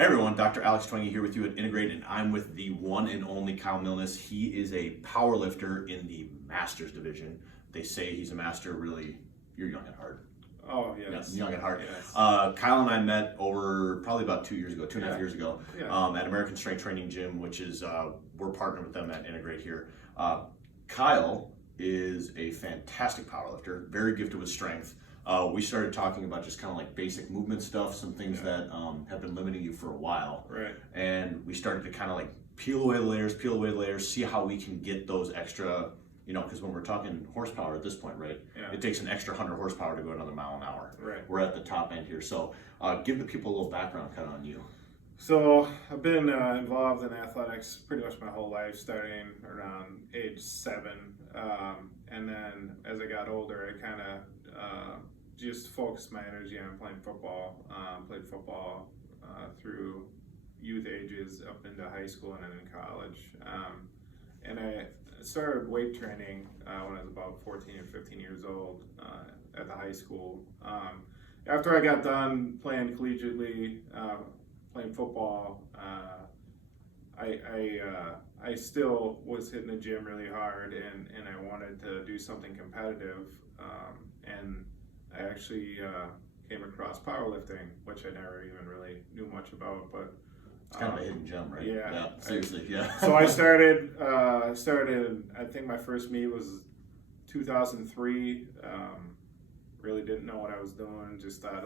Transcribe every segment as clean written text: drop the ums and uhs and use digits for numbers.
Hey everyone, Dr. Alex Twenge here with you at Integrate, and I'm with the one and only Kyle Milnes. He is a power lifter in the Masters division. They say he's a master, really, you're young at heart. Oh, yes. Young at heart. Yes. Kyle and I met over probably about 2 years ago, 2.5 years ago, Yeah. at American Strength Training Gym, which is, we're partnered with them at Integrate here. Kyle is a fantastic power lifter, very gifted with strength. We started talking about just kind of like basic movement stuff, some things that have been limiting you for a while. Right. And we started to kind of like peel away the layers, see how we can get those extra, because when we're talking horsepower at this point, right, it takes an extra 100 horsepower to go another mile an hour. Right. We're at the top end here. So give the people a little background kind of on you. So I've been involved in athletics pretty much my whole life, starting around age 7. And then as I got older, I kind of just focused my energy on playing football. Played football through youth ages up into high school and then in college. And I started weight training when I was about 14 or 15 years old at the high school. After I got done playing collegiately, playing football, I still was hitting the gym really hard, and I wanted to do something competitive. And I actually came across powerlifting, which I never even really knew much about, but It's kind of a hidden gem, right? Yeah. Seriously, yeah. So I started, I think my first meet was 2003. Really didn't know what I was doing, just thought,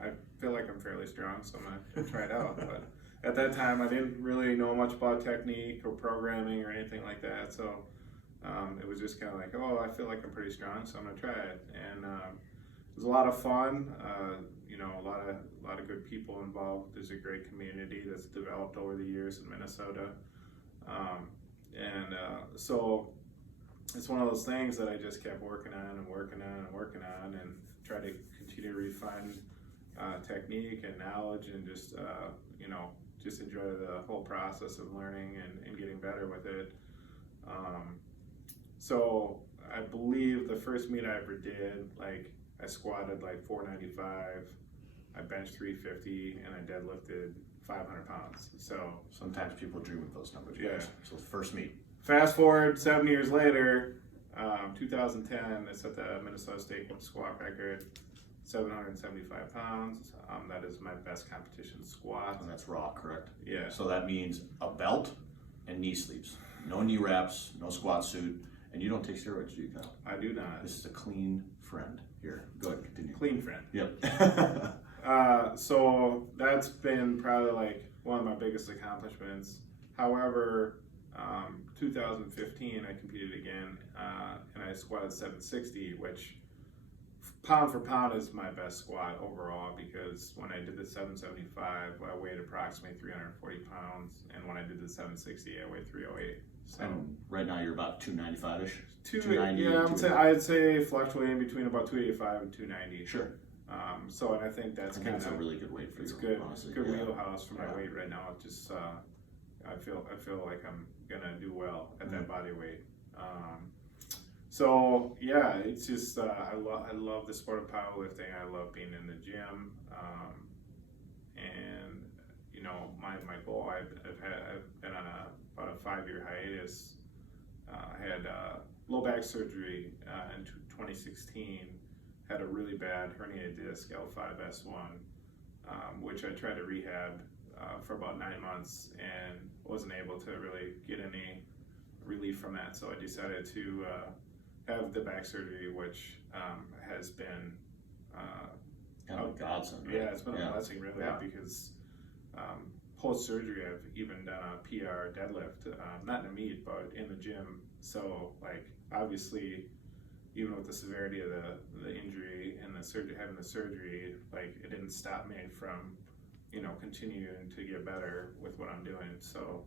I feel like I'm fairly strong, so I'm gonna try it out. But at that time, I didn't really know much about technique or programming or anything like that. So it was just kind of like, I feel like I'm pretty strong, so I'm gonna try it. And it was a lot of fun. A lot of good people involved. There's a great community that's developed over the years in Minnesota, so it's one of those things that I just kept working on and try to continue to refine technique and knowledge and just enjoy the whole process of learning and getting better with it. So I believe the first meet I ever did, I squatted 495, I benched 350, and I deadlifted 500 pounds. So Sometimes people dream of those numbers. Yeah. Guys. So first meet. Fast forward 7 years later, 2010, I set the Minnesota State squat record, 775 pounds. That is my best competition squat. And that's raw, correct? Yeah. So that means a belt and knee sleeves. No knee wraps, no squat suit, and you don't take steroids, do you, Kyle? I do not. This is a clean friend. Here, go ahead, continue. Clean friend. Yep. So that's been probably one of my biggest accomplishments. However, 2015 I competed again, and I squatted 760, which pound for pound is my best squat overall, because when I did the 775 I weighed approximately 340 pounds, and when I did the 760 I weighed 308. So And right now you're about 295-ish? 290. Yeah, I'd say fluctuating between about 285 and 290. Sure. And I think that's I think it's a really good weight for you. It's good. Honestly. Good Yeah. wheelhouse for my weight right now. It just I feel like I'm gonna do well at that body weight. So yeah, it's just I love the sport of powerlifting. I love being in the gym, and my goal. I've been on about a 5-year hiatus. I had low back surgery in 2016. Had a really bad herniated disc, L5S1, which I tried to rehab for about 9 months and wasn't able to really get any relief from that. So I decided to have the back surgery, which has been Kind of a godsend. Right? Yeah, it's been a blessing really, because post-surgery I've even done a PR deadlift, not in a meet, but in the gym. So obviously, even with the severity of the injury and having the surgery, it didn't stop me from continuing to get better with what I'm doing. So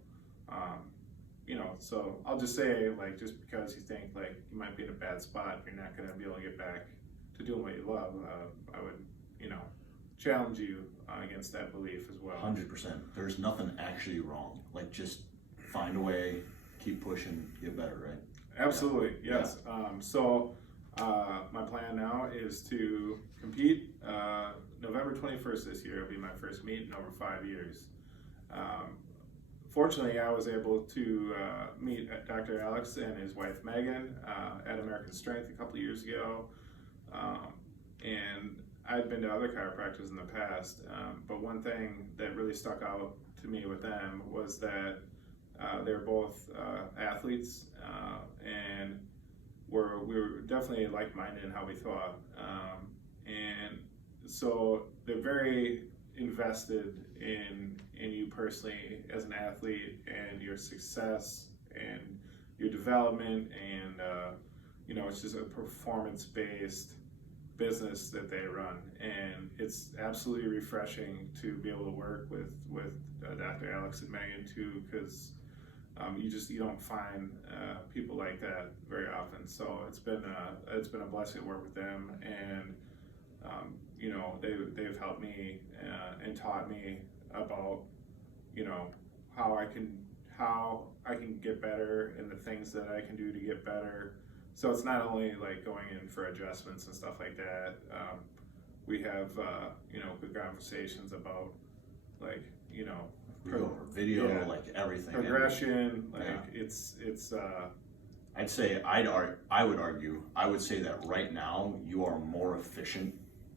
so I'll just say, just because you think you might be in a bad spot, you're not going to be able to get back to doing what you love, I would challenge you against that belief as well. 100%. There's nothing actually wrong. Just find a way, keep pushing, get better, right? Absolutely, yes. So my plan now is to compete November 21st this year will be my first meet in over 5 years. Fortunately, I was able to meet Dr. Alex and his wife Megan at American Strength a couple of years ago. And I'd been to other chiropractors in the past, but one thing that really stuck out to me with them was that they were both athletes, and we were definitely like-minded in how we thought. And so they're very invested in you personally as an athlete and your success and your development, and it's just a performance-based business that they run, and it's absolutely refreshing to be able to work with Dr. Alex and Megan too, because you don't find people like that very often. So it's been a blessing to work with them, and they've helped me and taught me about how I can get better and the things that I can do to get better. So it's not only like going in for adjustments and stuff like that. We have good conversations about we go over video, like everything, progression. It's I'd say I would say that right now you are more efficient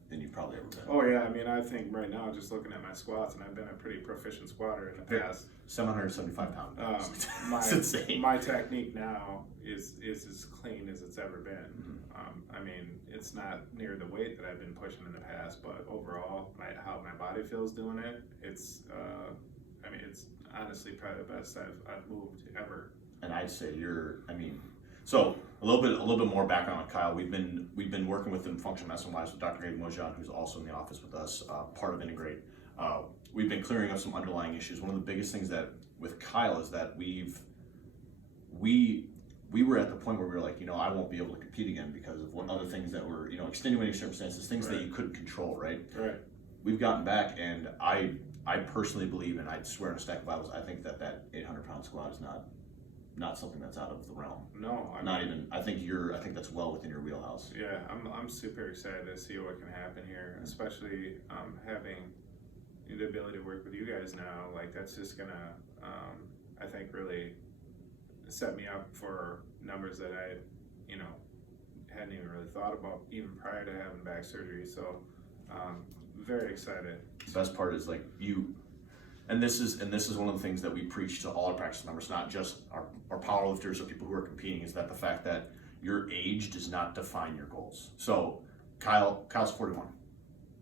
than you've probably ever been. Oh yeah, I mean, I think right now, just looking at my squats, and I've been a pretty proficient squatter in the past. 775 pounds. That's insane. My technique now is as clean as it's ever been. Mm-hmm. I mean, it's not near the weight that I've been pushing in the past, but overall, how my body feels doing it, it's honestly probably the best I've moved ever. And I'd say so a little bit more background on Kyle. We've been working with him functional medicine wise with Dr. Greg Mojan, who's also in the office with us, part of Integrate. We've been clearing up some underlying issues. One of the biggest things that with Kyle is that we were at the point where we were like, I won't be able to compete again because of what other things that were, extenuating circumstances, things that you couldn't control, right? Right. We've gotten back, and I personally believe, and I'd swear on a stack of Bibles, I think that 800-pound squat is not something that's out of the realm. No, I think that's well within your wheelhouse. Yeah, I'm super excited to see what can happen here, especially having the ability to work with you guys now. Like, that's just gonna, I think, really set me up for numbers that I, hadn't even really thought about even prior to having back surgery. So, very excited. The best part is and this is one of the things that we preach to all our practice members, not just our powerlifters or people who are competing, is that the fact that your age does not define your goals. So Kyle's 41,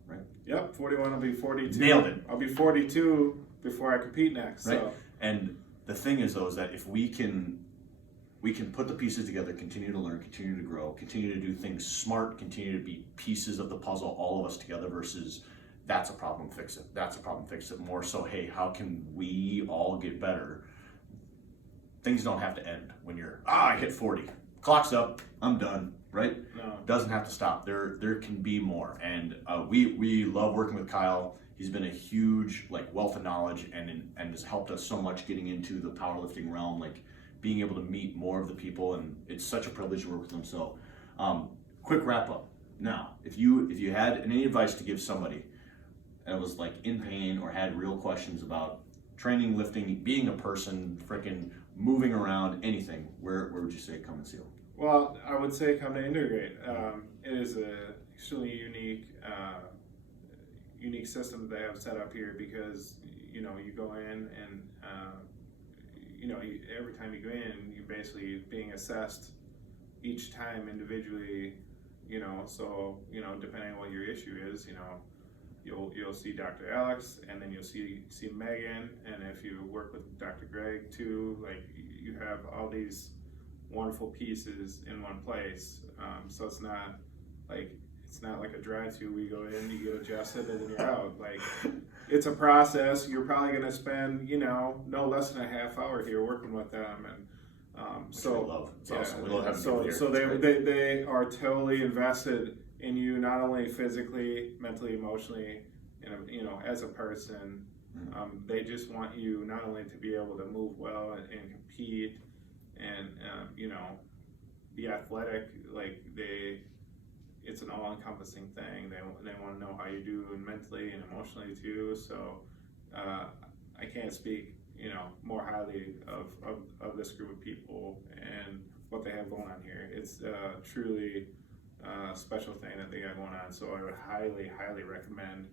right? Yep, 41. I'll be 42. Nailed it. I'll be 42 before I compete next. Right. So. And the thing is, though, is that if we can put the pieces together, continue to learn, continue to grow, continue to do things smart, continue to be pieces of the puzzle, all of us together, versus that's a problem, fix it. That's a problem, fix it. More so, hey, how can we all get better? Things don't have to end when you're, I hit 40. Clock's up, I'm done, right? No. Doesn't have to stop. There can be more. And we love working with Kyle. He's been a huge wealth of knowledge and has helped us so much getting into the powerlifting realm, being able to meet more of the people, and it's such a privilege to work with them. So quick wrap up. Now, if you had any advice to give somebody that was in pain or had real questions about training, lifting, being a person, freaking moving around, anything, where would you say come and see them? Well, I would say come to Integrate. It is a extremely unique system that they have set up here, because you go in and every time you go in, you're basically being assessed each time individually. So depending on what your issue is, you'll see Dr. Alex, and then you'll see Megan, and if you work with Dr. Greg too, you have all these wonderful pieces in one place. So it's not like a drive-through. We go in, you get adjusted, and then you're out. It's a process. You're probably going to spend no less than a half hour here working with them, and Which we love. It's awesome. We love having people here. So they are totally invested in you, not only physically, mentally, emotionally, as a person. Mm-hmm. They just want you not only to be able to move well and compete and be athletic. it's an all-encompassing thing. They want to know how you do mentally and emotionally too. So I can't speak, more highly of this group of people and what they have going on here. It's truly a special thing that they got going on. So I would highly recommend,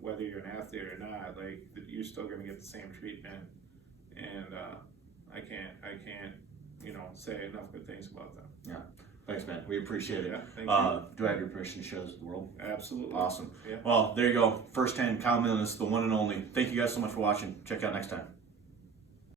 whether you're an athlete or not, like you're still going to get the same treatment. And I can't say enough good things about them. Yeah. Thanks, man. We appreciate it. Yeah, thank you. Do I have your permission to share this with the world? Absolutely. Awesome. Yeah. Well, there you go. Firsthand, Kyle Millen is the one and only. Thank you guys so much for watching. Check out next time.